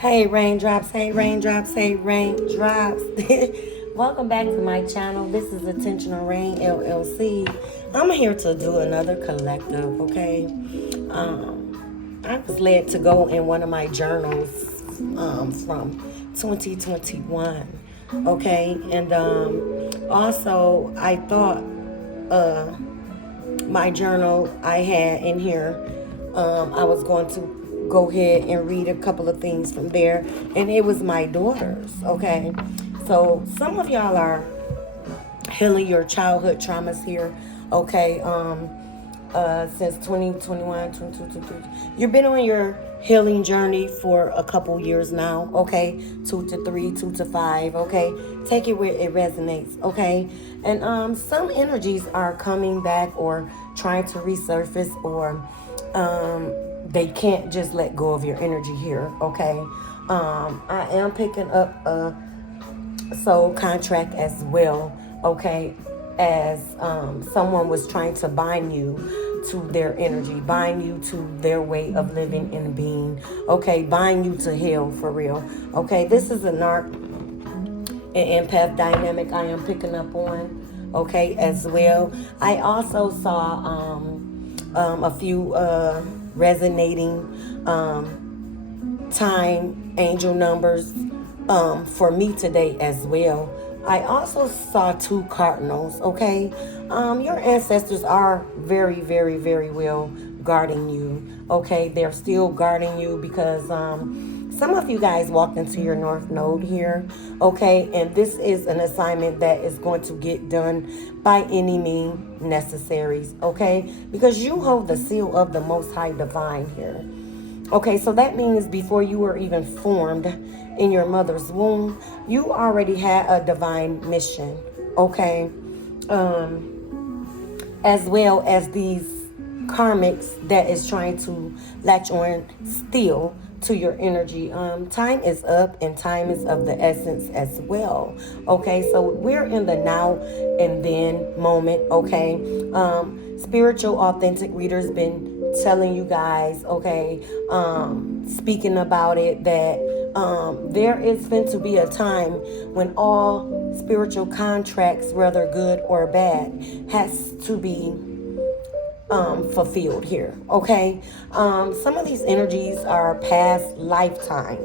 Hey raindrops, hey raindrops, hey raindrops. Welcome back to my channel. This is Intentional Rain LLC. I'm here to do another collective, okay? I was led to go in one of my journals from 2021, okay? And also, I thought my journal I had in here, I was going to go ahead and read a couple of things from there, and it was my daughter's, okay? So some of y'all are healing your childhood traumas here, okay? Since 2021, 22, you've been on your healing journey for a couple years now, okay? 2 to 3, 2 to 5, okay? Take it where it resonates, okay? And some energies are coming back or trying to resurface, or they can't just let go of your energy here, okay? I am picking up a soul contract as well, okay, as someone was trying to bind you to their energy, bind you to their way of living and being, okay, bind you to hell for real, okay? This is a narc and empath dynamic I am picking up on, okay, as well. I also saw a few resonating time angel numbers for me today as well. I also saw 2 cardinals, okay? Your ancestors are very, very, very well guarding you, okay? They're still guarding you because some of you guys walked into your North Node here, okay? And this is an assignment that is going to get done by any means necessaries, okay? Because you hold the seal of the Most High Divine here. Okay, so that means before you were even formed in your mother's womb, you already had a divine mission, okay? As well as these karmics that is trying to latch on still to your energy. Time is up and time is of the essence as well, okay? So we're in the now and then moment, okay? Spiritual authentic readers been telling you guys, okay, speaking about it, that there is going to be a time when all spiritual contracts, whether good or bad, has to be fulfilled here, okay? Some of these energies are past lifetime,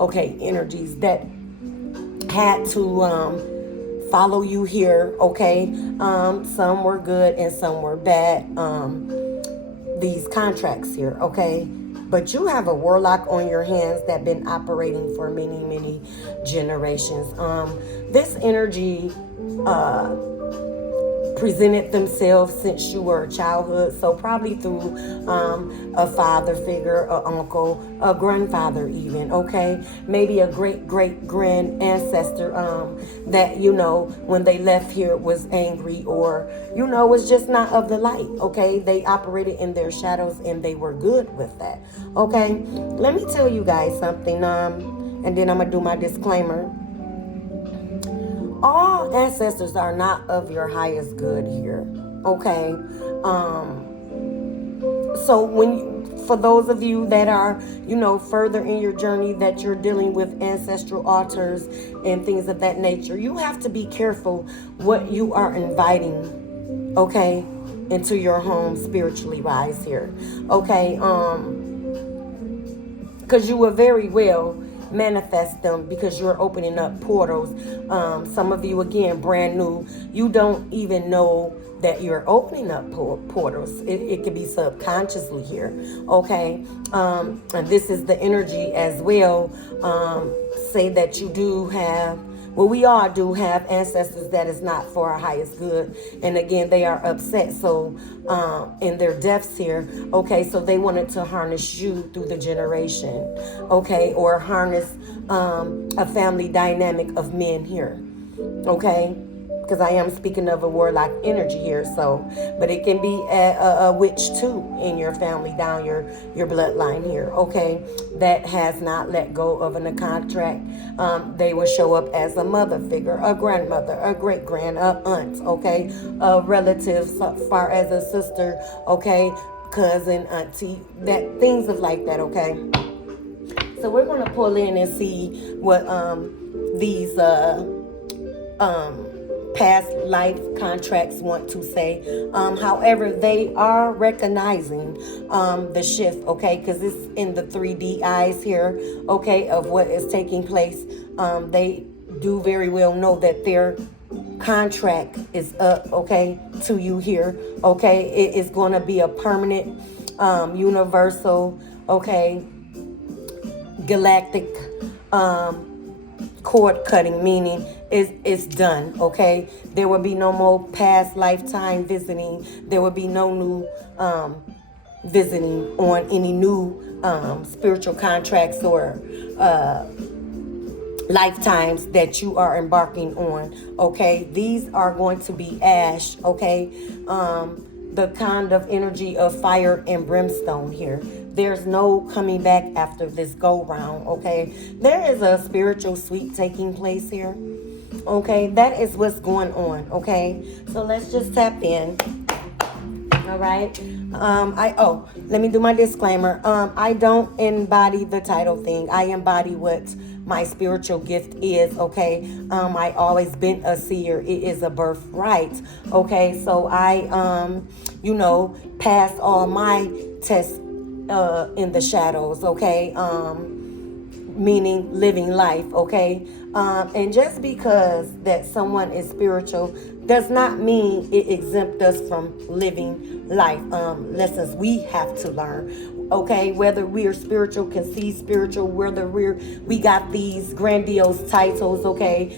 okay, energies that had to follow you here, okay? Some were good and some were bad, these contracts here, okay? But you have a warlock on your hands that been operating for many, many generations. This energy presented themselves since you were a childhood, so probably through a father figure, a uncle, a grandfather even, okay? Maybe a great-great-grand ancestor that, you know, when they left here was angry, or, you know, was just not of the light, okay? They operated in their shadows and they were good with that, okay? Let me tell you guys something, and then I'm gonna do my disclaimer. All ancestors are not of your highest good here, okay? So for those of you that are, you know, further in your journey, that you're dealing with ancestral altars and things of that nature, you have to be careful what you are inviting, okay, into your home spiritually wise here, okay? Because you will very well manifest them because you're opening up portals. Some of you, again, brand new, you don't even know that you're opening up portals. It could be subconsciously here, okay? And this is the energy as well. Say that you do have, well, we all do have ancestors that is not for our highest good. And again, they are upset. So in their deaths here, okay, so they wanted to harness you through the generation, okay, or harness a family dynamic of men here, okay? Because I am speaking of a warlock energy here, so, but it can be a witch too in your family, down your bloodline here, okay, that has not let go of a contract. They will show up as a mother figure, a grandmother, a great-grand, a aunt, okay, a relative, so far as a sister, okay, cousin, auntie, that things of like that, okay. So we're going to pull in and see what these past life contracts want to say. However, they are recognizing the shift, okay, because it's in the 3D eyes here, okay, of what is taking place. They do very well know that their contract is up, okay, to you here, okay. It is going to be a permanent, universal, okay, galactic cord cutting, meaning it's done, okay. There will be no more past lifetime visiting. There will be no new visiting on any new spiritual contracts or lifetimes that you are embarking on, okay. These are going to be ash, okay. The kind of energy of fire and brimstone here. There's no coming back after this go round, okay. There is a spiritual sweep taking place here, okay. That is what's going on, okay. So let's just tap in. All right. Let me do my disclaimer. I don't embody the title thing. I embody what my spiritual gift is, okay. I always been a seer. It is a birthright, okay. So I pass all my tests in the shadows, okay. Meaning living life, okay. And just because that someone is spiritual does not mean it exempts us from living life. Lessons we have to learn, okay. Whether we are spiritual, can see spiritual, whether we got these grandiose titles, okay.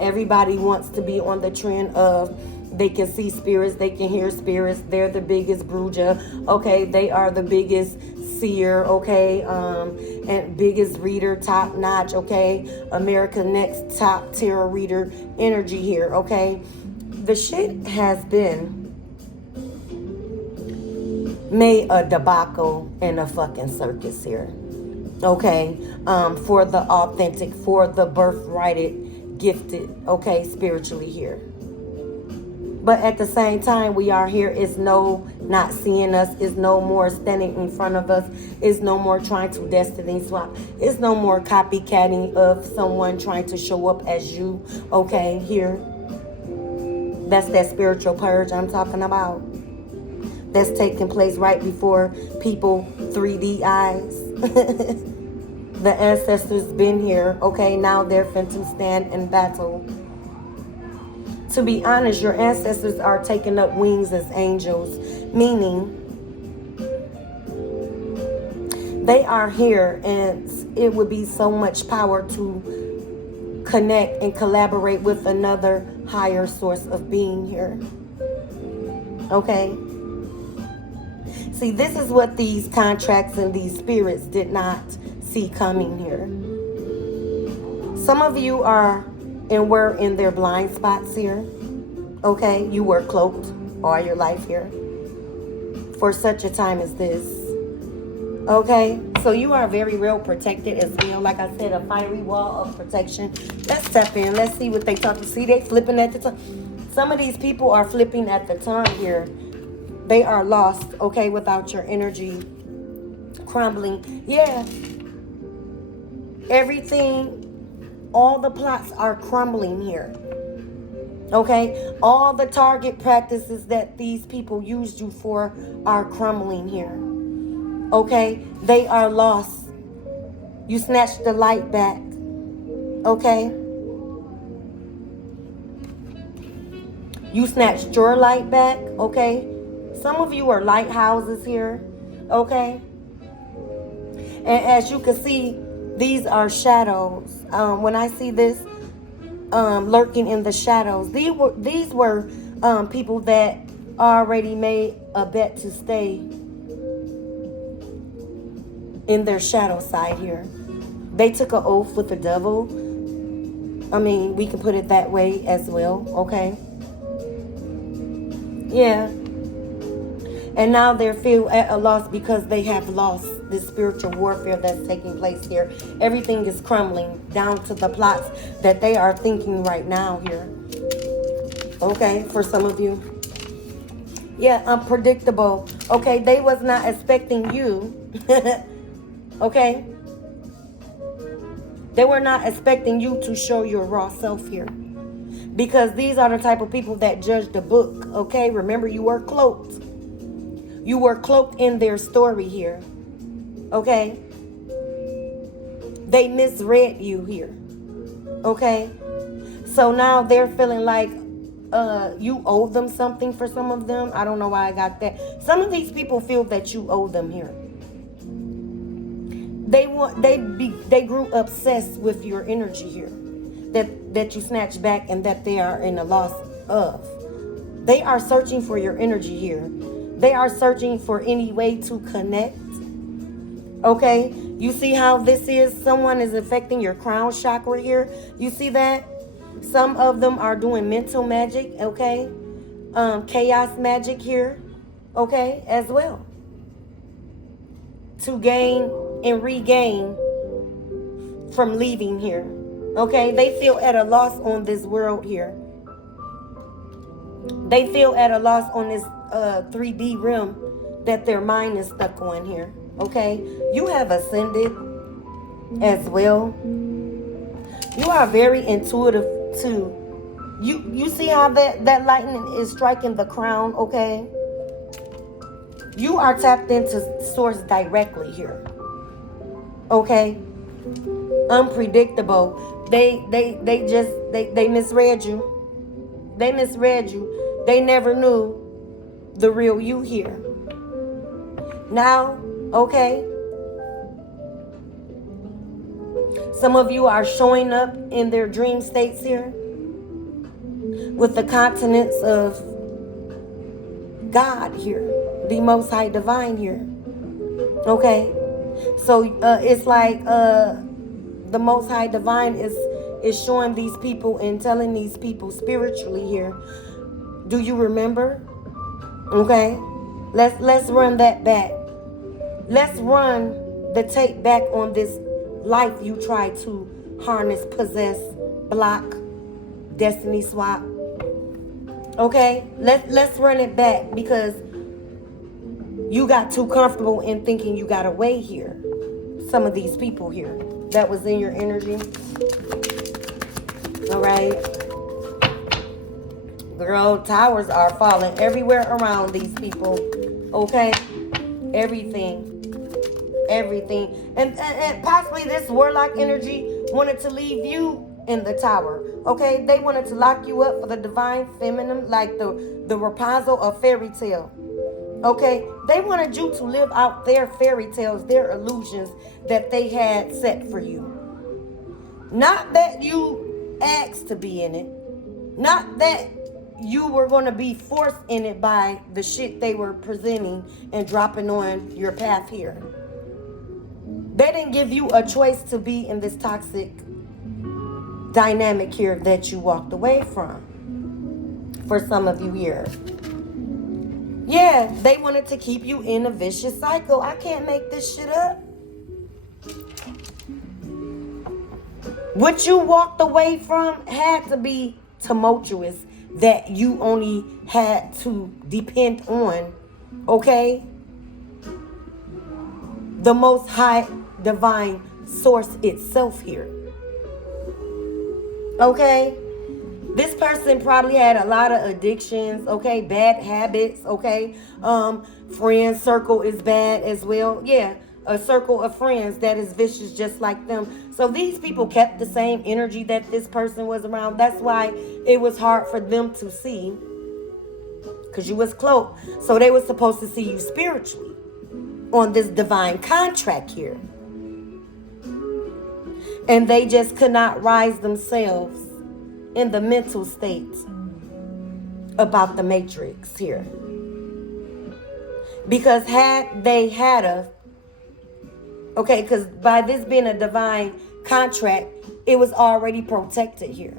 Everybody wants to be on the trend of they can see spirits, they can hear spirits. They're the biggest bruja, okay. They are the biggest seer, okay, and biggest reader, top notch, okay. America Next top tier reader energy here, okay. The shit has been made a debacle and a fucking circus here, okay. For the authentic, for the birthrighted, gifted, okay, spiritually here. But at the same time, we are here. It's no not seeing us. It's no more standing in front of us. It's no more trying to destiny swap. It's no more copycatting of someone trying to show up as you. Okay, here. That's that spiritual purge I'm talking about. That's taking place right before people 3D eyes. The ancestors been here. Okay, now they're finna stand in battle. To be honest, your ancestors are taking up wings as angels, meaning they are here, and it would be so much power to connect and collaborate with another higher source of being here. Okay? See, this is what these contracts and these spirits did not see coming here. Some of you are and were in their blind spots here, okay. You were cloaked all your life here for such a time as this, okay. So you are very real protected as well. Like I said, a fiery wall of protection. Let's step in. Let's see what they talk to. See, they flipping at the tongue. Some of these people are flipping at the tongue here. They are lost, okay, without your energy, crumbling. Yeah, everything. All the plots are crumbling here, okay. All the target practices that these people used you for are crumbling here, okay. They are lost. You snatched the light back, okay. You snatched your light back, okay. Some of you are lighthouses here, okay. And as you can see, these are shadows. When I see this lurking in the shadows, these were people that already made a bet to stay in their shadow side here. They took an oath with the devil. I mean, we can put it that way as well, okay? Yeah. And now they're feel at a loss because they have lost this spiritual warfare that's taking place here. Everything is crumbling down to the plots that they are thinking right now here. Okay, for some of you. Yeah, unpredictable. Okay, they was not expecting you. Okay. They were not expecting you to show your raw self here. Because these are the type of people that judge the book, okay? Remember, you were cloaked. You were cloaked in their story here, okay? They misread you here, okay? So now they're feeling like you owe them something for some of them. I don't know why I got that. Some of these people feel that you owe them here. They grew obsessed with your energy here. That you snatch back and that they are in a loss of. They are searching for your energy here. They are searching for any way to connect. Okay? You see how this is? Someone is affecting your crown chakra here. You see that? Some of them are doing mental magic, okay? Chaos magic here, okay, as well. To gain and regain from leaving here. Okay, they feel at a loss on this world here. They feel at a loss on this 3D realm that their mind is stuck on here. Okay, you have ascended as well. You are very intuitive too. You see how that lightning is striking the crown, okay? You are tapped into source directly here. Okay? Unpredictable. They misread you. They misread you. They never knew the real you here. Now, okay? Some of you are showing up in their dream states here with the continents of God here, the Most High Divine here. Okay? So it's like the Most High Divine is showing these people and telling these people spiritually here. Do you remember? Okay? Let's run that back. Let's run the tape back on this life you try to harness, possess, block, destiny swap. Okay? Let's run it back because you got too comfortable in thinking you got away here. Some of these people here that was in your energy. All right? Girl, towers are falling everywhere around these people. Okay? Everything. And possibly this warlock energy wanted to leave you in the tower. Okay? They wanted to lock you up for the divine feminine, like the Rapunzel of fairy tale. Okay? They wanted you to live out their fairy tales, their illusions that they had set for you. Not that you asked to be in it. Not that you were going to be forced in it by the shit they were presenting and dropping on your path here. They didn't give you a choice to be in this toxic dynamic here that you walked away from. For some of you here. Yeah, they wanted to keep you in a vicious cycle. I can't make this shit up. What you walked away from had to be tumultuous, that you only had to depend on, okay? The Most High Divine Source itself here. Okay? This person probably had a lot of addictions, okay? Bad habits, okay? Friend circle is bad as well. Yeah, a circle of friends that is vicious just like them. So these people kept the same energy that this person was around. That's why it was hard for them to see, because you was cloaked. So they were supposed to see you spiritually on this divine contract here. And they just could not rise themselves in the mental state about the matrix here. Because had they had a, okay, because by this being a divine contract, it was already protected here.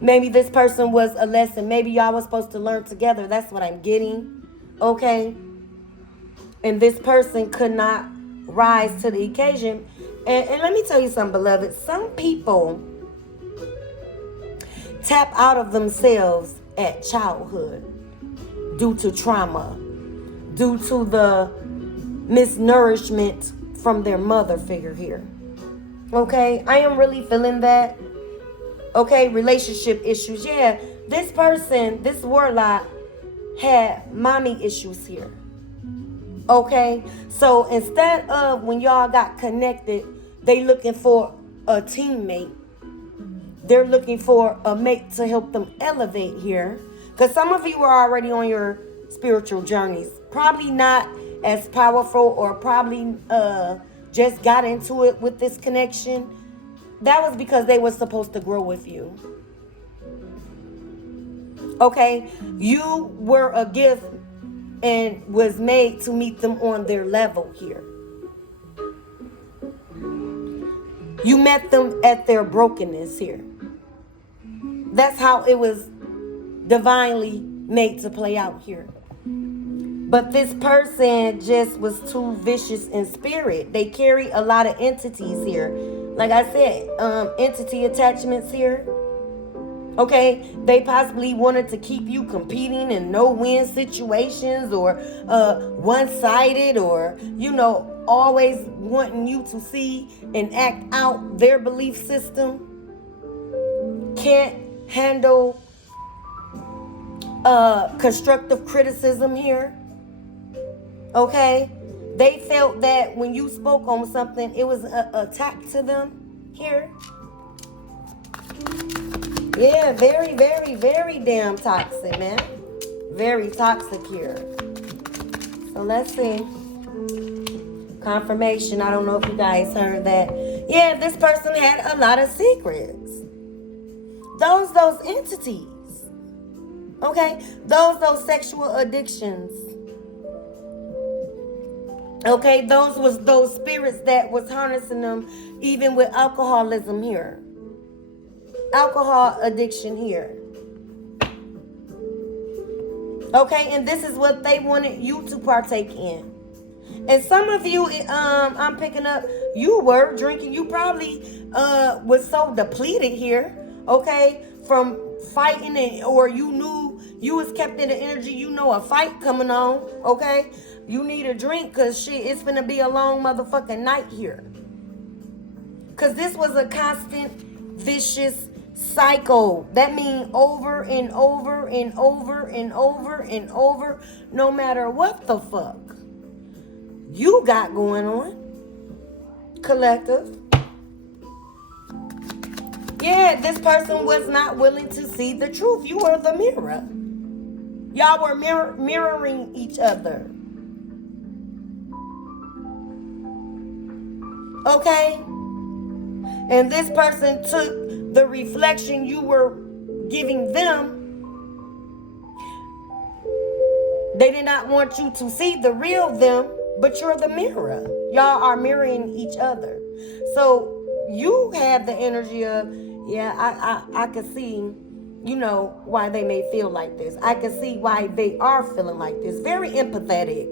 Maybe this person was a lesson. Maybe y'all was supposed to learn together. That's what I'm getting. Okay? And this person could not rise to the occasion. And let me tell you something, beloved. Some people tap out of themselves at childhood due to trauma, due to the misnourishment from their mother figure here. Okay, I am really feeling that. Okay, relationship issues. Yeah, this person, this warlock, had mommy issues here. Okay, so instead of when y'all got connected, they looking for a teammate. They're looking for a mate to help them elevate here. Because some of you are already on your spiritual journeys. Probably not as powerful, or probably just got into it with this connection. That was because they were supposed to grow with you. Okay, you were a gift and was made to meet them on their level here. You met them at their brokenness here. That's how it was divinely made to play out here. But this person just was too vicious in spirit. They carry a lot of entities here. Like I said, entity attachments here. Okay, they possibly wanted to keep you competing in no-win situations, or one-sided, or, always wanting you to see and act out their belief system. Can't handle constructive criticism here. Okay, they felt that when you spoke on something, it was an attack to them here. Yeah, very, very, very damn toxic, man. Very toxic here. So let's see. Confirmation. I don't know if you guys heard that. Yeah, this person had a lot of secrets. Those entities. Okay? Those sexual addictions. Okay? Those spirits that was harnessing them, even with alcoholism here. Alcohol addiction here. Okay, and this is what they wanted you to partake in. And some of you, I'm picking up, you were drinking. You probably was so depleted here, okay, from fighting it, or you knew you was kept in the energy, a fight coming on, okay? You need a drink because shit, it's finna be a long motherfucking night here. Because this was a constant, vicious cycle. That means over and over and over and over and over, no matter what the fuck you got going on, collective. Yeah, this person was not willing to see the truth. You were the mirror. Y'all were mirroring each other. Okay? And this person took the reflection you were giving them. They did not want you to see the real them, but you're the mirror. Y'all are mirroring each other. So you have the energy of, yeah, I can see, why they may feel like this. I can see why they are feeling like this. Very empathetic.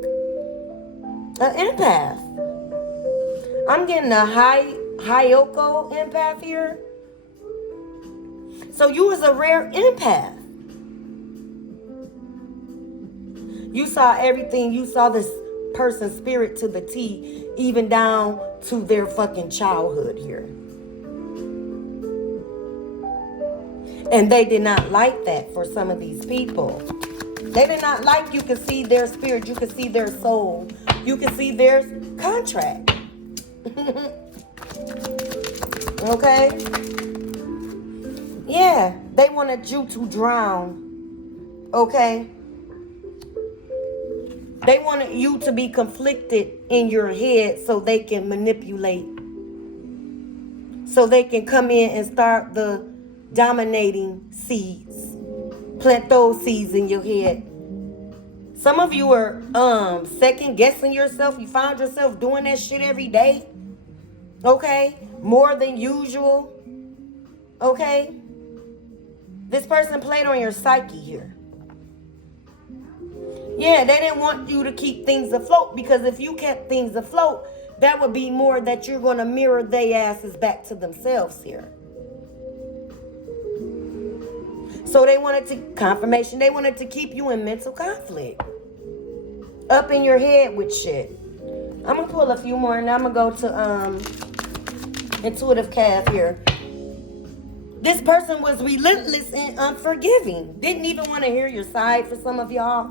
An empath. I'm getting a Hyoko empath here. So you was a rare empath. You saw everything. You saw this person's spirit to the T, even down to their fucking childhood here. And they did not like that for some of these people. They did not like you could see their spirit. You could see their soul. You could see their contract. Okay? Yeah, they wanted you to drown. Okay? They wanted you to be conflicted in your head so they can manipulate. So they can come in and start the dominating seeds. Plant those seeds in your head. Some of you are second guessing yourself. You found yourself doing that shit every day. Okay? More than usual. Okay? This person played on your psyche here. Yeah, they didn't want you to keep things afloat, because if you kept things afloat, that would be more that you're going to mirror their asses back to themselves here. So they wanted to, confirmation, they wanted to keep you in mental conflict. Up in your head with shit. I'm going to pull a few more and I'm going to go to Intuitive calf here. This person was relentless and unforgiving. Didn't even want to hear your side for some of y'all.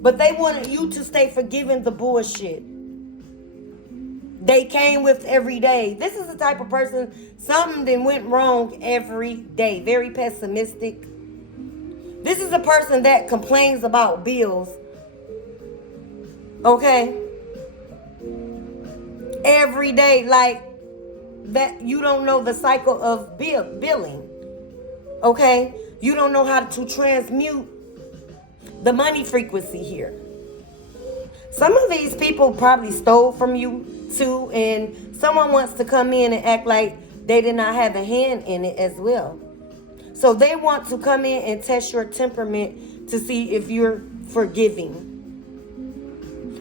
But they wanted you to stay forgiving the bullshit they came with every day. This is the type of person, something that went wrong every day. Very pessimistic. This is a person that complains about bills. Okay? Every day, like that, you don't know the cycle of billing. Okay? You don't know how to transmute the money frequency here. Some of these people probably stole from you too, and someone wants to come in and act like they did not have a hand in it as well. So they want to come in and test your temperament to see if you're forgiving.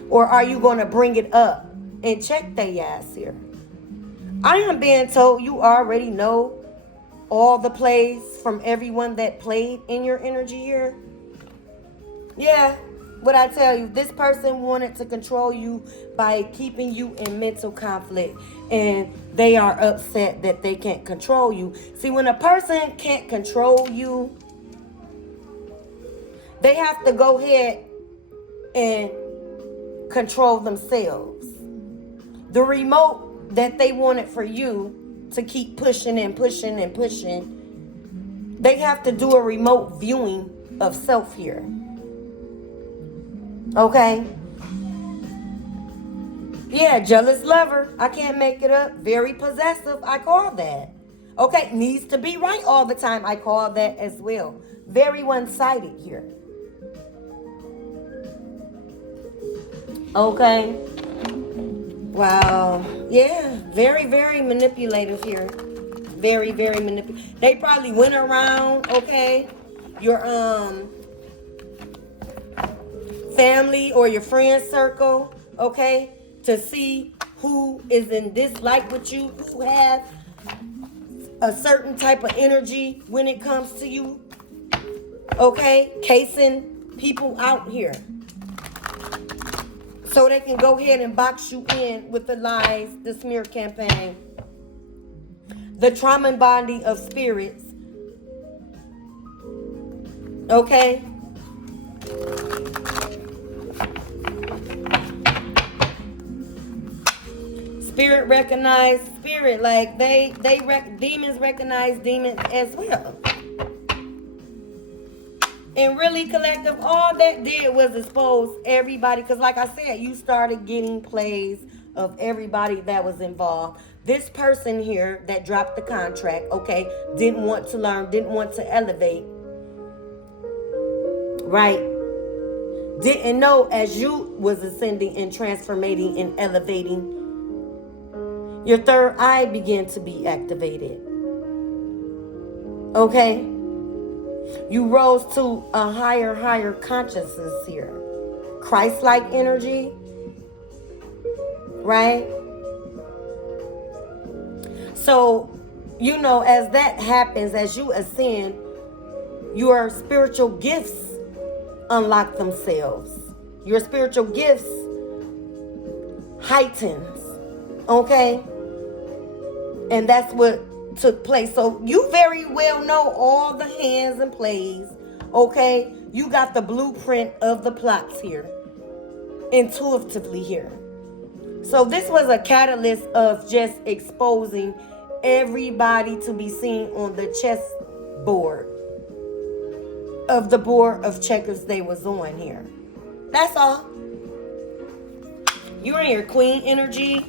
Or are you going to bring it up and check their ass here? I am being told you already know all the plays from everyone that played in your energy here. Yeah, what I tell you, this person wanted to control you by keeping you in mental conflict, and they are upset that they can't control you. See, when a person can't control you, they have to go ahead and control themselves. The remote that they wanted for you to keep pushing and pushing and pushing, they have to do a remote viewing of self here. Okay? Yeah, jealous lover. I can't make it up. Very possessive. I call that. Okay, needs to be right all the time. I call that as well. Very one-sided here. Okay. Wow. Yeah, very, very manipulative here. Very, very manipulative. They probably went around, okay, your family or your friend circle, okay, to see who is in dislike with you, who have a certain type of energy when it comes to you, okay, casing people out here so they can go ahead and box you in with the lies, the smear campaign, the trauma and bonding of spirits, okay. Spirit recognize spirit, like demons recognize demons as well. And really, collective, all that did was expose everybody, because like I said, you started getting plays of everybody that was involved. This person here that dropped the contract, okay, didn't want to learn, didn't want to elevate, right? Didn't know as you was ascending and transformating and elevating, your third eye began to be activated. Okay? You rose to a higher consciousness here. Christ-like energy. Right? So, you know, as that happens, as you ascend, your spiritual gifts unlock themselves. Your spiritual gifts heightens. Okay? And that's what took place. So you very well know all the hands and plays. Okay? You got the blueprint of the plots here. Intuitively here. So this was a catalyst of just exposing everybody to be seen on the chess board of the board of checkers they was on here. That's all. You're in your queen energy,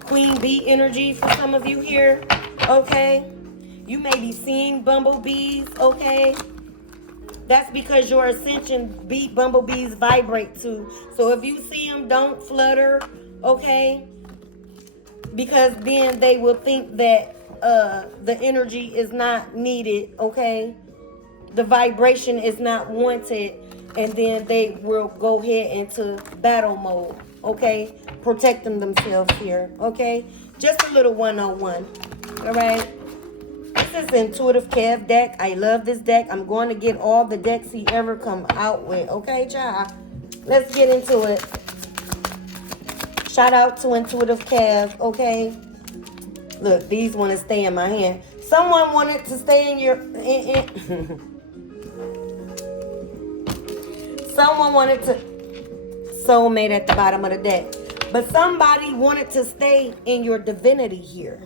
queen bee energy for some of you here, okay? You may be seeing bumblebees, okay? That's because your ascension beat bumblebees vibrate too. So if you see them, don't flutter, okay? Because then they will think that the energy is not needed, okay? The vibration is not wanted, and then they will go ahead into battle mode, okay? Protecting themselves here, okay? Just a little 101, all right? This is Intuitive Kev deck. I love this deck. I'm going to get all the decks he ever come out with, okay, child? Let's get into it. Shout out to Intuitive Kev, okay? Look, these want to stay in my hand. Someone wanted to stay in your... Someone wanted to... Soulmate at the bottom of the deck. But somebody wanted to stay in your divinity here.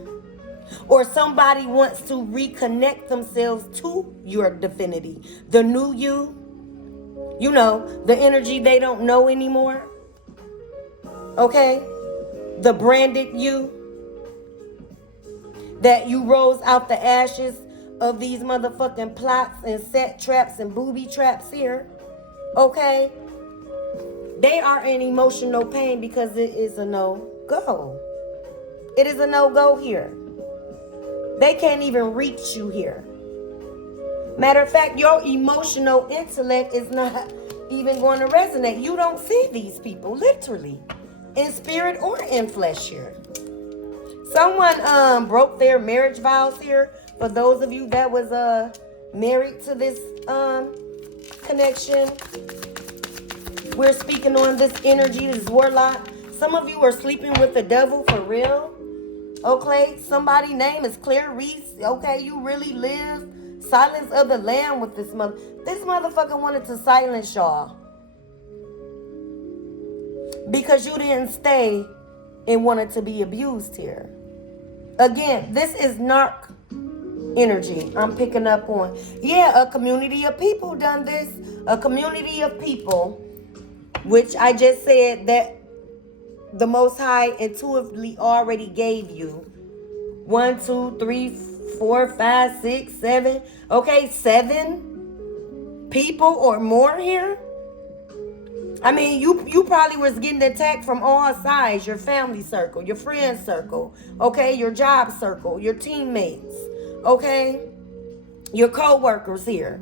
Or somebody wants to reconnect themselves to your divinity. The new you. You know, the energy they don't know anymore. Okay? The branded you. That you rose out the ashes of these motherfucking plots and set traps and booby traps here. Okay? They are in emotional pain because it is a no-go. It is a no-go here. They can't even reach you here. Matter of fact, your emotional intellect is not even going to resonate. You don't see these people, literally, in spirit or in flesh here. Someone broke their marriage vows here. For those of you that was married to this connection, we're speaking on this energy, this warlock. Some of you are sleeping with the devil for real. Okay, somebody's name is Clarice. Okay, you really live silence of the lamb with this mother. This motherfucker wanted to silence y'all because you didn't stay and wanted to be abused here. Again, this is narc energy I'm picking up on. Yeah, a community of people done this. A community of people, which I just said that the Most High intuitively already gave you 1, 2, 3, 4, 5, 6, 7. Okay, 7 people or more here. I mean, you probably was getting attacked from all sides. Your family circle, your friend circle, okay, your job circle, your teammates, okay, your co-workers here.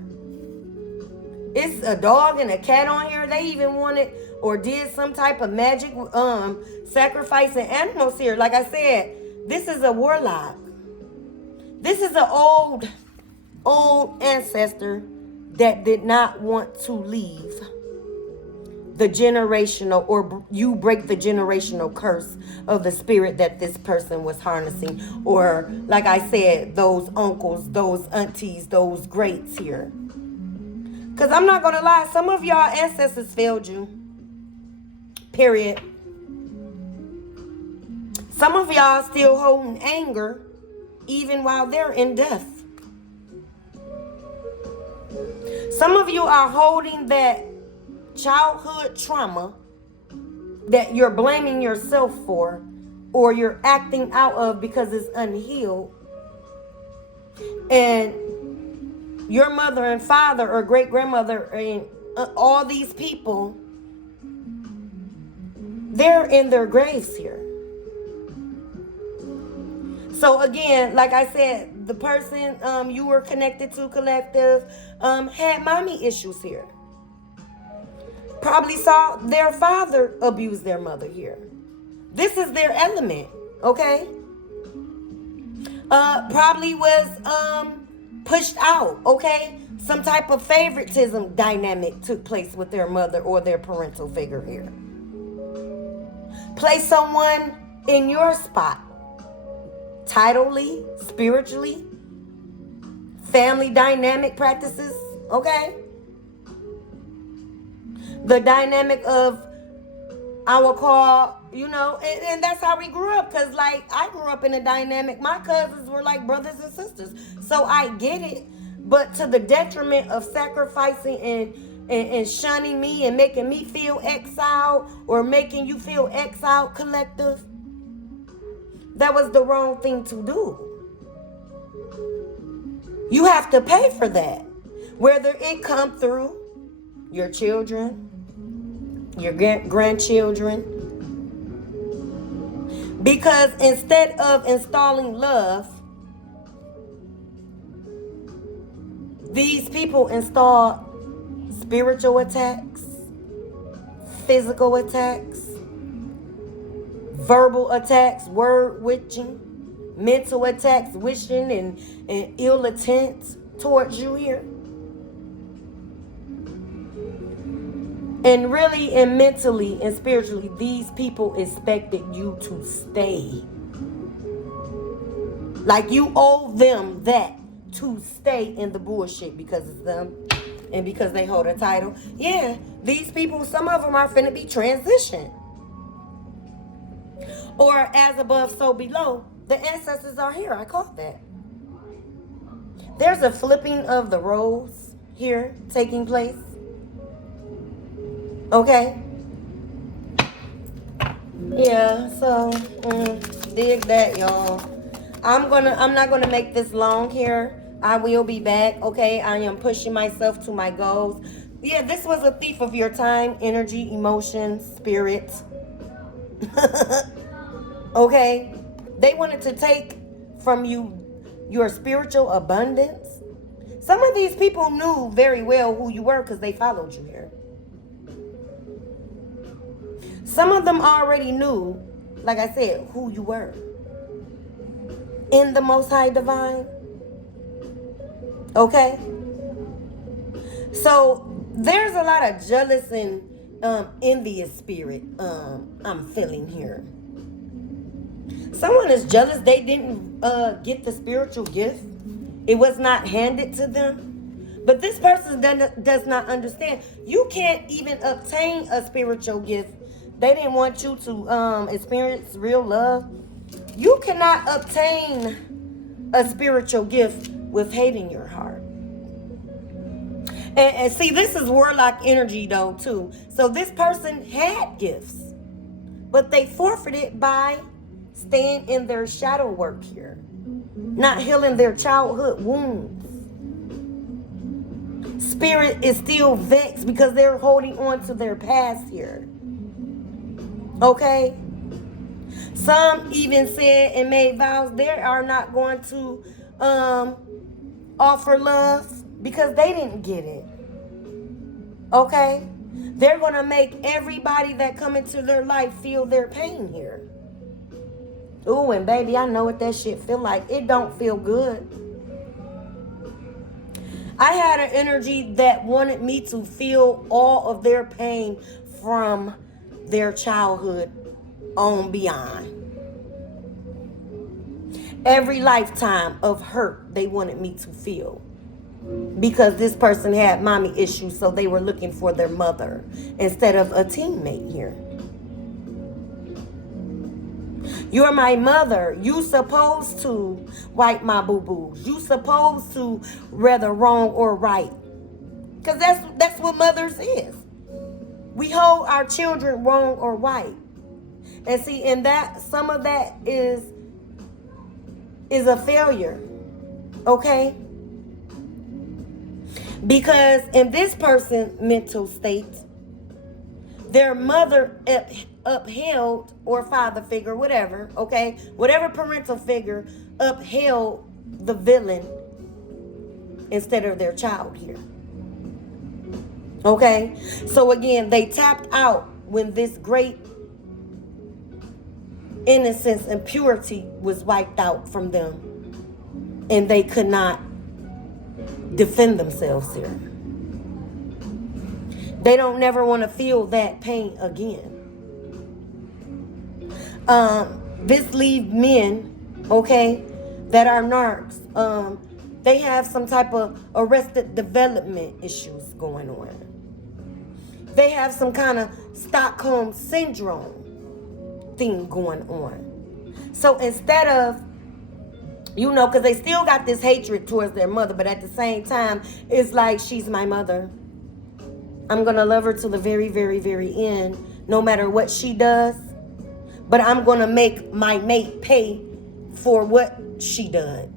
It's a dog and a cat on here. They even wanted or did some type of magic sacrificing animals here. Like I said, this is a warlock. This is an old ancestor that did not want to leave the generational, or you break the generational curse of the spirit that this person was harnessing. Or like I said, those uncles, those aunties, those greats here. Because I'm not going to lie, some of y'all ancestors failed you. Period. Some of y'all still holding anger even while they're in death. Some of you are holding that childhood trauma that you're blaming yourself for, or you're acting out of because it's unhealed. And your mother and father or great grandmother and all these people, they're in their graves here. So again, like I said, the person you were connected to, collective, had mommy issues here. Probably saw their father abuse their mother here. This is their element, okay? Probably was pushed out, okay? Some type of favoritism dynamic took place with their mother or their parental figure here. Place someone in your spot. Tidally, spiritually, family dynamic practices, okay? The dynamic of, I will call, you know, and that's how we grew up. Because, like, I grew up in a dynamic. My cousins were like brothers and sisters. So I get it. But to the detriment of sacrificing and shunning me and making me feel exiled, or making you feel exiled, collective, that was the wrong thing to do. You have to pay for that. Whether it come through your children, your grandchildren. Because instead of installing love, these people install spiritual attacks, physical attacks, verbal attacks, word witching, mental attacks, wishing and ill intent towards you here. And really and mentally and spiritually, these people expected you to stay. Like you owe them that to stay in the bullshit because it's them and because they hold a title. Yeah, these people, some of them are finna be transitioned. Or as above, so below. The ancestors are here. I caught that. There's a flipping of the roles here taking place. Okay? Yeah, so dig that, y'all. I'm not gonna make this long here. I will be back. Okay, I am pushing myself to my goals. Yeah, this was a thief of your time, energy, emotions, spirit. Okay, they wanted to take from you your spiritual abundance. Some of these people knew very well who you were because they followed you here. Some of them already knew, like I said, who you were in the Most High Divine. Okay? So there's a lot of jealous and envious spirit I'm feeling here. Someone is jealous they didn't get the spiritual gift. It was not handed to them. But this person does not understand. You can't even obtain a spiritual gift. They didn't want you to experience real love. You cannot obtain a spiritual gift with hate in your heart. And see, this is warlock energy though too. So this person had gifts, but they forfeited by staying in their shadow work here, not healing their childhood wounds. Spirit is still vexed because they're holding on to their past here. Okay? Some even said and made vows they are not going to offer love because they didn't get it. Okay? They're going to make everybody that come into their life feel their pain here. Ooh, and baby, I know what that shit feel like. It don't feel good. I had an energy that wanted me to feel all of their pain from their childhood on beyond. Every lifetime of hurt they wanted me to feel. Because this person had mommy issues, so they were looking for their mother instead of a teammate here. You're my mother. You supposed to wipe my boo-boos. You supposed to whether wrong or right. Because that's what mothers is. We hold our children wrong or right. And see, and that some of that is a failure. Okay? Because in this person's mental state, their mother upheld, or father figure, whatever, okay? Whatever parental figure upheld the villain instead of their child here. Okay? So again, they tapped out when this great innocence and purity was wiped out from them. And they could not defend themselves here. They don't never want to feel that pain again. This leave men, okay, that are narcs. They have some type of arrested development issues going on. They have some kind of Stockholm syndrome thing going on. So instead of, you know, because they still got this hatred towards their mother, but at the same time, it's like, she's my mother. I'm going to love her to the very, very, very end, no matter what she does. But I'm going to make my mate pay for what she done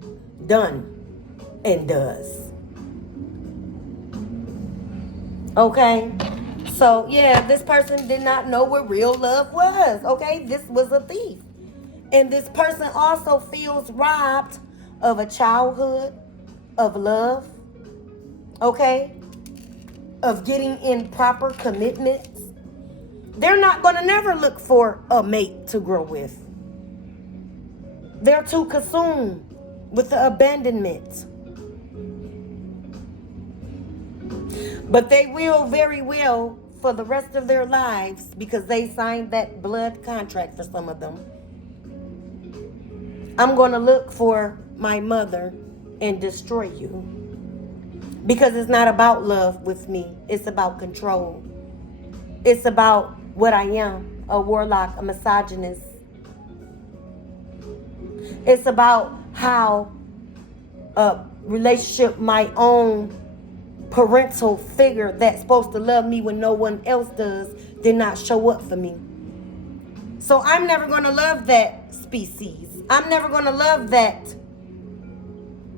and does. Okay? So, yeah, this person did not know what real love was. Okay? This was a thief. And this person also feels robbed of a childhood, of love, okay, of getting in proper commitments. They're not going to never look for a mate to grow with. They're too consumed with the abandonment. But they will very well for the rest of their lives, because they signed that blood contract for some of them. I'm going to look for my mother and destroy you. Because it's not about love with me. It's about control. It's about what I am, a warlock, a misogynist. It's about how a relationship, my own parental figure that's supposed to love me when no one else does, did not show up for me. So I'm never going to love that species. I'm never going to love that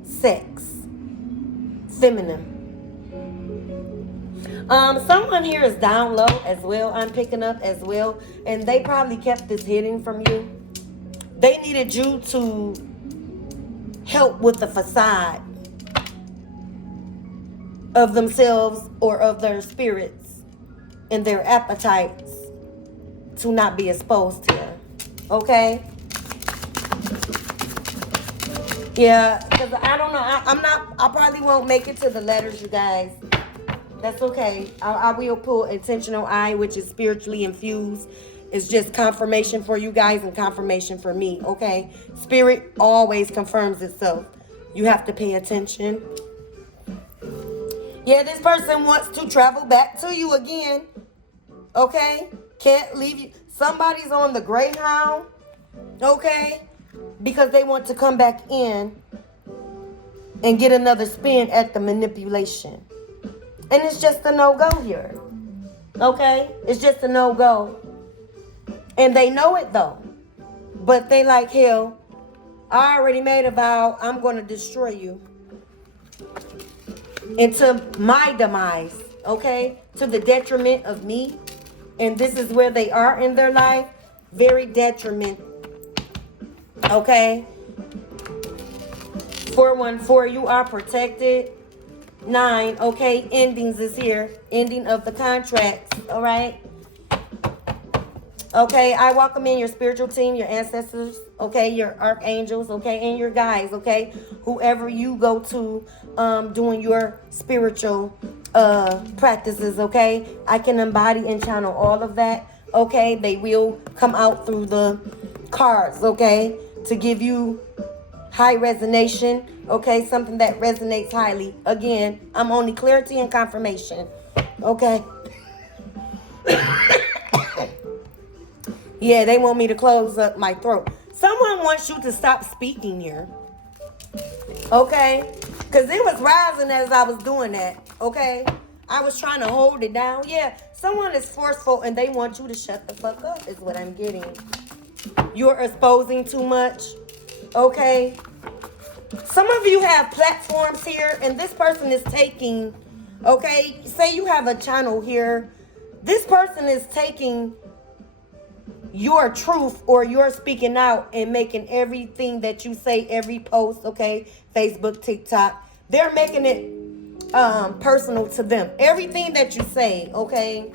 sex. Feminine. Someone here is down low as well. I'm picking up as well. And they probably kept this hidden from you. They needed you to help with the facade of themselves or of their spirits and their appetites to not be exposed here. Okay? Yeah, because I don't know. I probably won't make it to the letters, you guys. That's okay. I will pull intentional eye, which is spiritually infused. It's just confirmation for you guys and confirmation for me, okay? Spirit always confirms itself. You have to pay attention. Yeah, this person wants to travel back to you again, okay? Can't leave you. Somebody's on the Greyhound, okay? Because they want to come back in and get another spin at the manipulation. And it's just a no-go here. Okay? It's just a no-go. And they know it though. But they like, hell, I already made a vow. I'm going to destroy you. Into my demise. Okay? To the detriment of me. And this is where they are in their life. Very detriment. Okay? 414, you are protected. 9, okay, endings is here. Ending of the contracts, all right? Okay, I welcome in your spiritual team, your ancestors, okay, your archangels, okay, and your guides, okay? Whoever you go to doing your spiritual practices, okay? I can embody and channel all of that, okay? They will come out through the cards, okay? To give you high resonation, okay? Something that resonates highly. Again, I'm only clarity and confirmation, okay? Yeah, they want me to close up my throat. Someone wants you to stop speaking here, okay? Because it was rising as I was doing that, okay? I was trying to hold it down. Yeah, someone is forceful and they want you to shut the fuck up is what I'm getting. You're exposing too much. Okay. Some of you have platforms here and this person is taking, okay, say you have a channel here. This person is taking your truth or you're speaking out and making everything that you say, every post, okay, Facebook, TikTok, they're making it personal to them. Everything that you say, okay,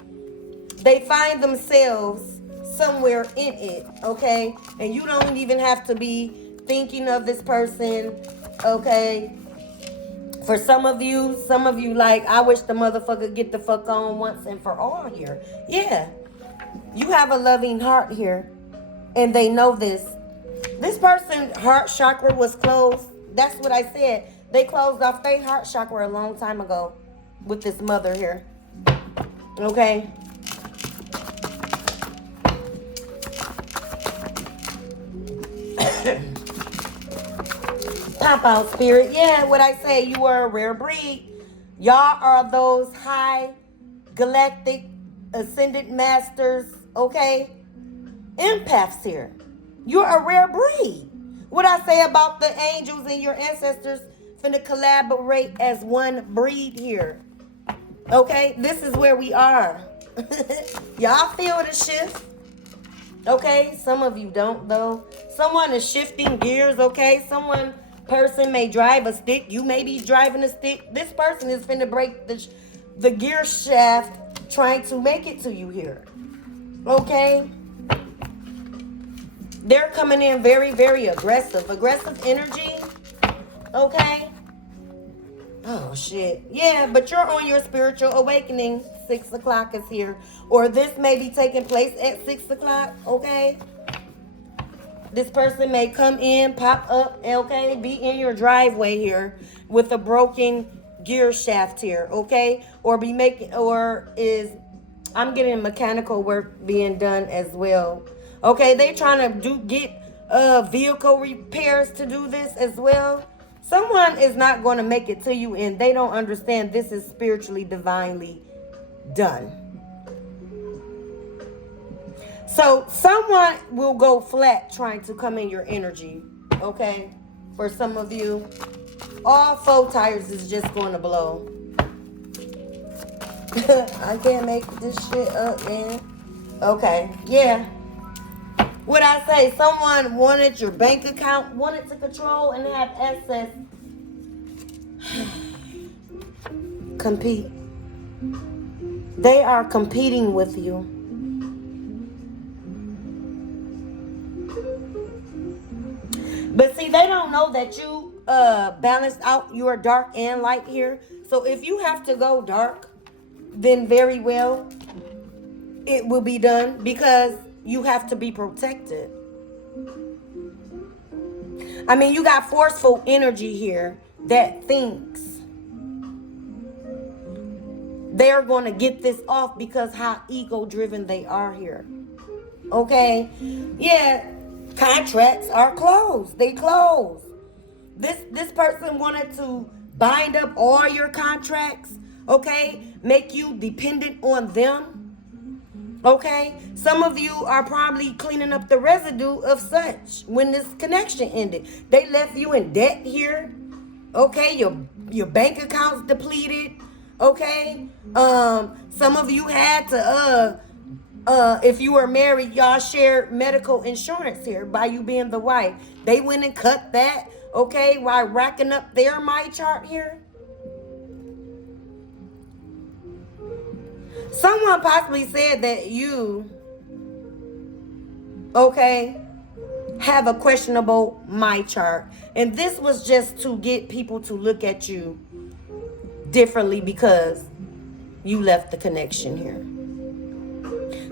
they find themselves somewhere in it, okay, and you don't even have to be thinking of this person, okay? For some of you like, I wish the motherfucker get the fuck on once and for all here. Yeah, you have a loving heart here, and they know this. This person's heart chakra was closed. That's what I said. They closed off their heart chakra a long time ago with this mother here, okay? Pop out, spirit. Yeah, what I say, you are a rare breed. Y'all are those high galactic ascended masters, okay? Empaths here. You're a rare breed. What I say about the angels and your ancestors finna collaborate as one breed here. Okay? This is where we are. Y'all feel the shift. Okay? Some of you don't though. Someone is shifting gears, okay? Person may drive a stick. You may be driving a stick. This person is finna break the gear shaft trying to make it to you here. Okay? They're coming in very, very aggressive. Aggressive energy. Okay? Oh, shit. Yeah, but you're on your spiritual awakening. 6 o'clock is here. Or this may be taking place at 6 o'clock. Okay? This person may come in, pop up, okay, be in your driveway here with a broken gear shaft here, okay, or be making, or is, I'm getting mechanical work being done as well. Okay, they trying to get vehicle repairs to do this as well. Someone is not going to make it to you, and they don't understand this is spiritually, divinely done. So someone will go flat trying to come in your energy, okay? For some of you, all 4 tires is just going to blow. I can't make this shit up, man. Okay, yeah. What I say, someone wanted your bank account, wanted to control and have access. Compete. They are competing with you. But see, they don't know that you balanced out your dark and light here. So if you have to go dark, then very well, it will be done because you have to be protected. I mean, you got forceful energy here that thinks they're going to get this off because how ego-driven they are here. Okay? Yeah, contracts are closed. They close. This person wanted to bind up all your contracts, okay? Make you dependent on them. Okay, some of you are probably cleaning up the residue of such when this connection ended. They left you in debt here. Okay, your bank account's depleted. Okay, some of you had to if you were married, y'all shared medical insurance here by you being the wife. They went and cut that. Okay, while racking up their my chart here. Someone possibly said that you, okay, have a questionable my chart. And this was just to get people to look at you differently because you left the connection here.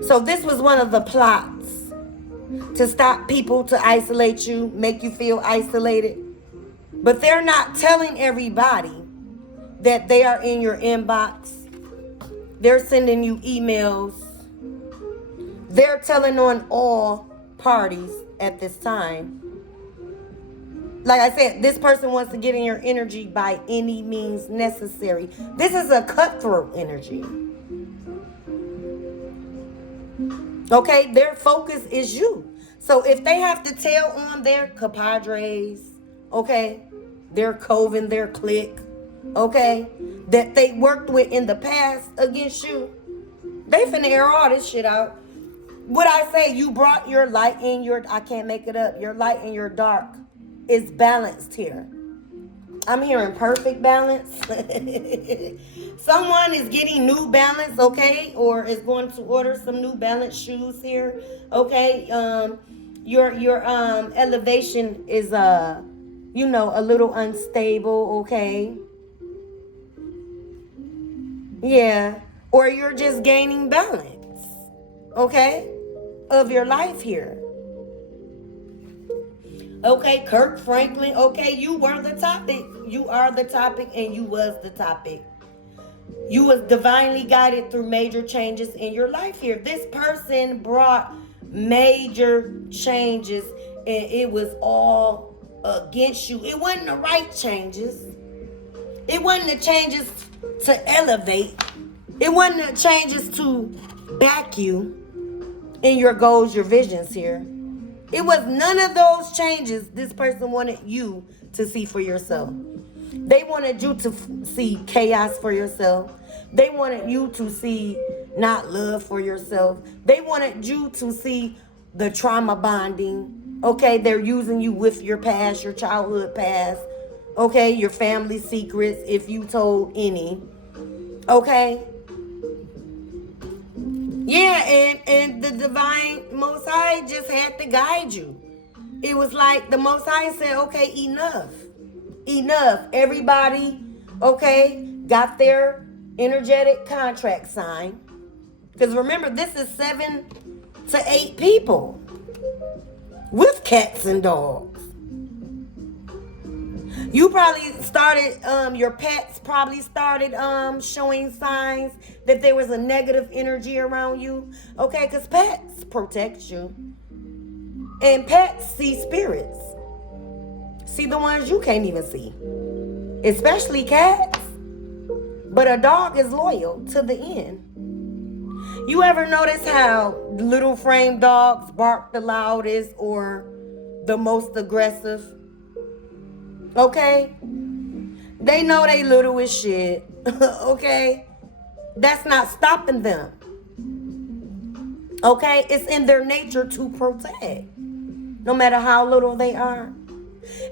So this was one of the plots to stop people, to isolate you, make you feel isolated. But they're not telling everybody that they are in your inbox. They're sending you emails. They're telling on all parties at this time. Like I said, this person wants to get in your energy by any means necessary. This is a cutthroat energy. Okay, their focus is you. So if they have to tell on their compadres, okay, their coven, their clique, okay, that they worked with in the past against you, they finna air all this shit out. What I say, you brought your light and your, I can't make it up, your light and your dark is balanced here. I'm hearing perfect balance. Someone is getting New Balance, okay, or is going to order some New Balance shoes here, okay. Your elevation is a little unstable, okay. Yeah, or you're just gaining balance, okay, of your life here. Okay, Kirk Franklin, okay, you were the topic. You are the topic and you was the topic. You was divinely guided through major changes in your life here. This person brought major changes and it was all against you. It wasn't the right changes. It wasn't the changes to elevate. It wasn't the changes to back you in your goals, your visions here. It was none of those changes this person wanted you to see for yourself. They wanted you to see chaos for yourself. They wanted you to see not love for yourself. They wanted you to see the trauma bonding. Okay, they're using you with your past, your childhood past. Okay, your family secrets, if you told any. Okay? Yeah, and the divine Most High just had to guide you. It was like the Most High said, okay, enough. Enough. Everybody, okay, got their energetic contract signed. Because remember, this is 7 to 8 people. with cats and dogs. You probably started, your pets probably started showing signs that there was a negative energy around you. Okay, because pets protect you. And pets see spirits. See the ones you can't even see. Especially cats. But a dog is loyal to the end. You ever notice how little frame dogs bark the loudest or the most aggressive? Okay? They know they little as shit. Okay? That's not stopping them. Okay? It's in their nature to protect. No matter how little they are.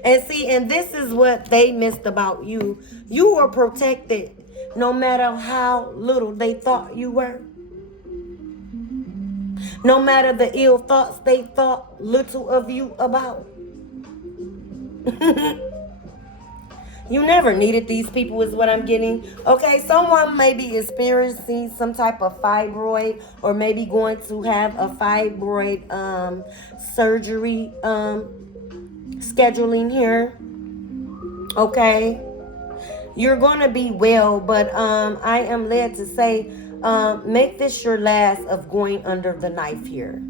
And see, and this is what they missed about you. You were protected no matter how little they thought you were. No matter the ill thoughts they thought little of you about. You never needed these people is what I'm getting. Okay, someone may be experiencing some type of fibroid or maybe going to have a fibroid surgery scheduling here. Okay. You're going to be well, but I am led to say make this your last of going under the knife here.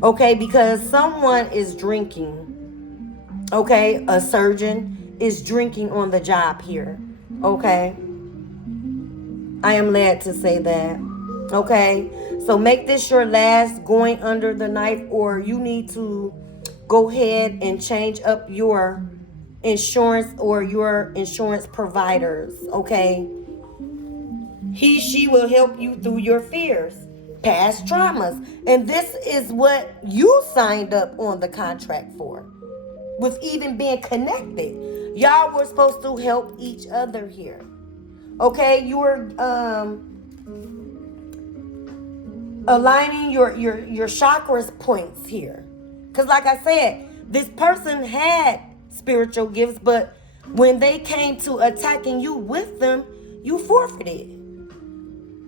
Okay, because someone is drinking. Okay, a surgeon is drinking on the job here. Okay, I am led to say that. Okay, so make this your last going under the knife, or you need to go ahead and change up your insurance or your insurance providers. Okay, she will help you through your fears, past traumas, and this is what you signed up on the contract for. With even being connected, y'all were supposed to help each other here. Okay, you were aligning your chakras points here, because like I said, this person had spiritual gifts, but when they came to attacking you with them, you forfeited.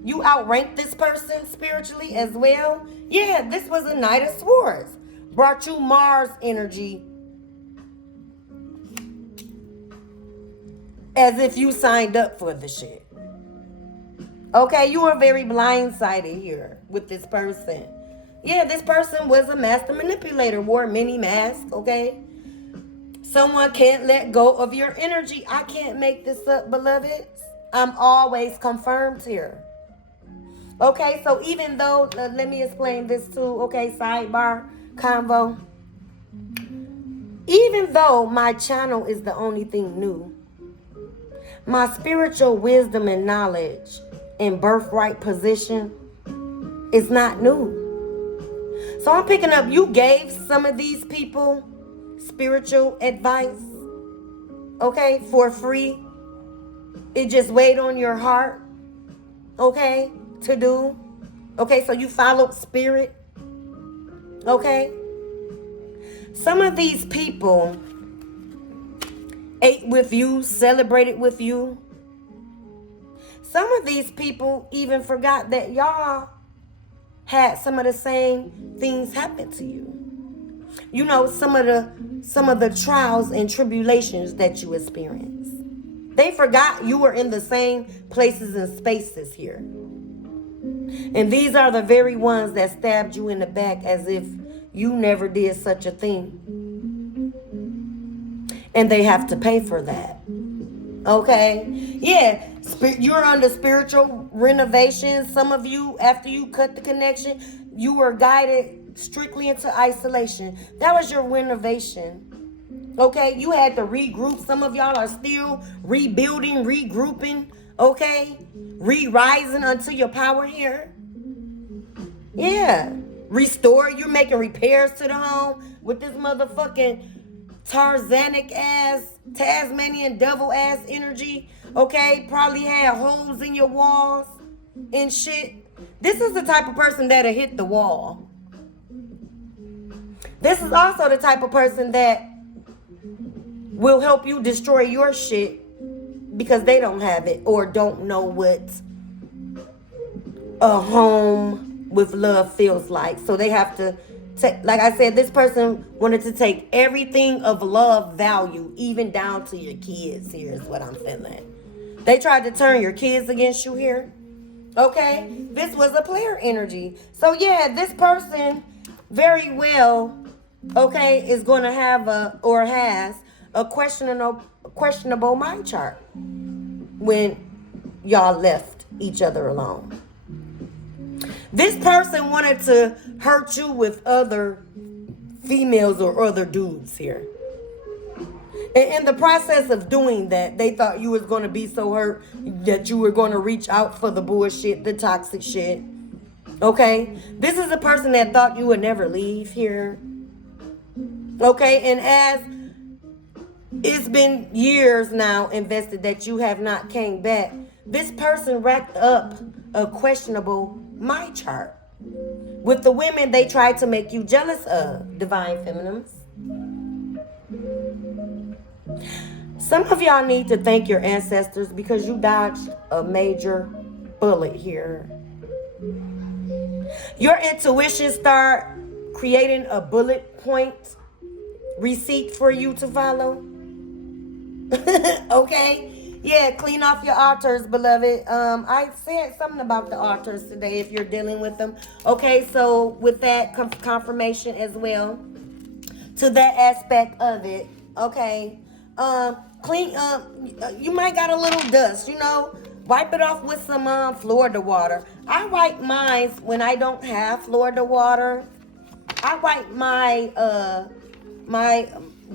You outranked this person spiritually as well. Yeah, this was a Knight of Swords. Brought you Mars energy, as if you signed up for the shit. Okay, you were very blindsided here with this person. Yeah, this person was a master manipulator, wore many masks, okay? Someone can't let go of your energy. I can't make this up, beloveds. I'm always confirmed here. Okay, so even though, let me explain this too, okay, sidebar, convo. Even though my channel is the only thing new, my spiritual wisdom and knowledge and birthright position is not new. So I'm picking up, you gave some of these people spiritual advice, okay, for free. It just weighed on your heart, okay, to do. Okay, so you followed spirit. Okay. Some of these people ate with you, celebrated with you. Some of these people even forgot that y'all had some of the same things happen to you. You know, some of the trials and tribulations that you experienced. They forgot you were in the same places and spaces here. And these are the very ones that stabbed you in the back as if you never did such a thing. And they have to pay for that. Okay? Yeah, you're under spiritual renovation. Some of you, after you cut the connection, you were guided strictly into isolation. That was your renovation. Okay? You had to regroup. Some of y'all are still rebuilding, regrouping. Okay? Re-rising unto your power here. Yeah. Restore. You're making repairs to the home with this motherfucking Tarzanic ass, Tasmanian devil ass energy. Okay? Probably had holes in your walls and shit. This is the type of person that'll hit the wall. This is also the type of person that will help you destroy your shit because they don't have it or don't know what a home with love feels like. So they have to Like I said, this person wanted to take everything of love value, even down to your kids. Here is what I'm feeling. They tried to turn your kids against you here. Okay? This was a player energy. So yeah, this person very well, okay, is going to have or has a questionable mind chart when y'all left each other alone. This person wanted to hurt you with other females or other dudes here. And in the process of doing that, they thought you was going to be so hurt that you were going to reach out for the bullshit, the toxic shit. Okay? This is a person that thought you would never leave here. Okay? And as it's been years now invested that you have not came back, this person racked up a questionable mind chart with the women they tried to make you jealous of, divine feminines. Some of y'all need to thank your ancestors because you dodged a major bullet here. Your intuition start creating a bullet point receipt for you to follow. Okay? Yeah, clean off your altars, beloved. I said something about the altars today if you're dealing with them. Okay, so with that confirmation as well to that aspect of it. Okay. Clean you might got a little dust, wipe it off with some Florida water. I wipe mine when I don't have Florida water. I wipe my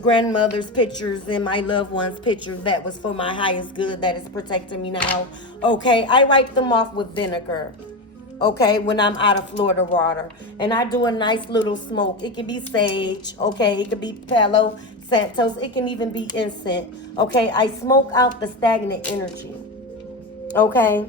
grandmother's pictures and my loved ones' pictures that was for my highest good that is protecting me now. Okay, I wipe them off with vinegar. Okay, when I'm out of Florida water. And I do a nice little smoke. It can be sage, okay? It can be Palo Santos. It can even be incense. Okay, I smoke out the stagnant energy. Okay?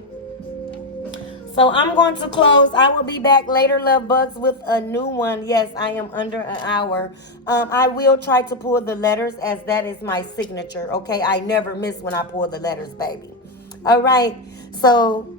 So I'm going to close. I will be back later, love bugs, with a new one. Yes, I am under an hour. I will try to pull the letters as that is my signature, okay? I never miss when I pull the letters, baby. All right, so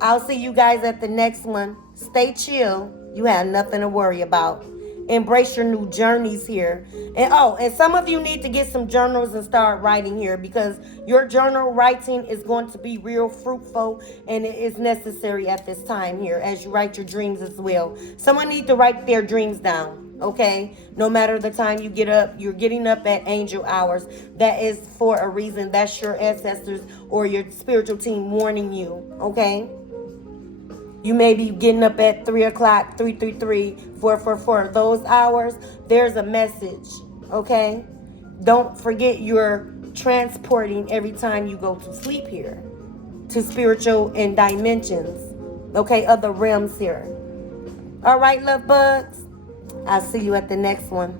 I'll see you guys at the next one. Stay chill. You have nothing to worry about. Embrace your new journeys here. And some of you need to get some journals and start writing here because your journal writing is going to be real fruitful and it is necessary at this time here as you write your dreams as well. Someone need to write their dreams down, okay? No matter the time you get up, you're getting up at angel hours. That is for a reason. That's your ancestors or your spiritual team warning you, okay? You may be getting up at 3 o'clock, 333, 444. Those hours, there's a message, okay? Don't forget you're transporting every time you go to sleep here to spiritual and dimensions, okay, other realms here. All right, love bugs. I'll see you at the next one.